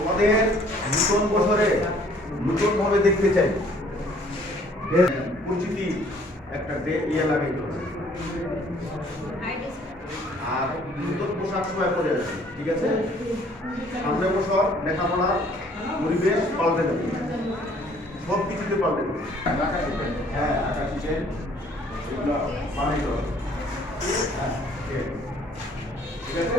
তোমাদের নূতন বছরে নূতন ভাবে দেখতে চাই। পরিচিতি একটা ইয়ে লাগাই আর নতুন পোশাক সবাই পরে আছে, ঠিক আছে? সামনে বছর লেখাপড়া, পরিবেশ পাল্টে দেবে। সব কিছুতে পাল্টে দেবে। হ্যাঁ আকাশি চেন এগুলো হ্যাঁ ঠিক আছে।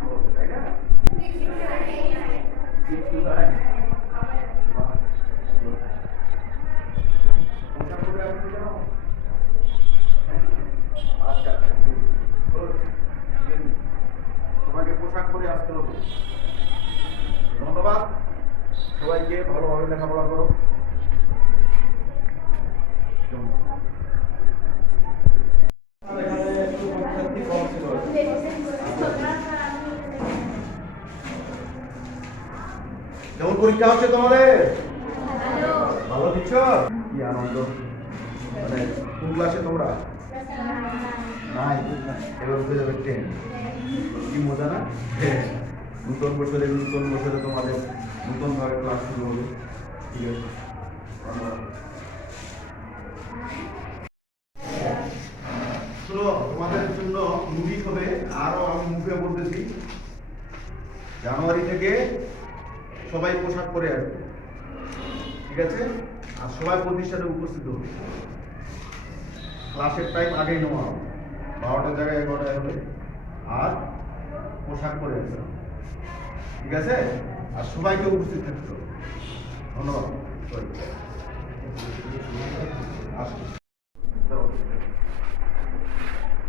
পোশাক পরে আসতে হবে ধন্যবাদ। সবাইকে ভালোভাবে লেখাপড়া করো। কেমন পরীক্ষা হচ্ছে তোমাদের? ভালো। দিচ্ছ? কি আনন্দ। মানে কোন ক্লাসে তোমরা? হ্যাঁ। নতুন বছরে নতুন বছরে তোমাদের ক্লাস শুরু হবে। ঠিক আছে। শোনো, তোমাদের জন্য মুভি হবে, আরও আমি মুখে বলতেছি। জানুয়ারি থেকে সবাই পোশাক পরে আসবে। ঠিক আছে? আর সবাই প্রতিষ্ঠানে উপস্থিত হবে। ক্লাসের টাইম আগেই নেওয়া হবে। বারোটার জায়গায় এগারোটায়। হবে আর পোশাক পরে আসবে। ঠিক আছে? আর সবাইকে উপস্থিত থাকতে হবে। ধন্যবাদ।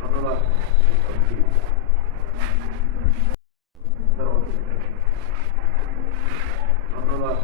ধন্যবাদ। ধন্যবাদ।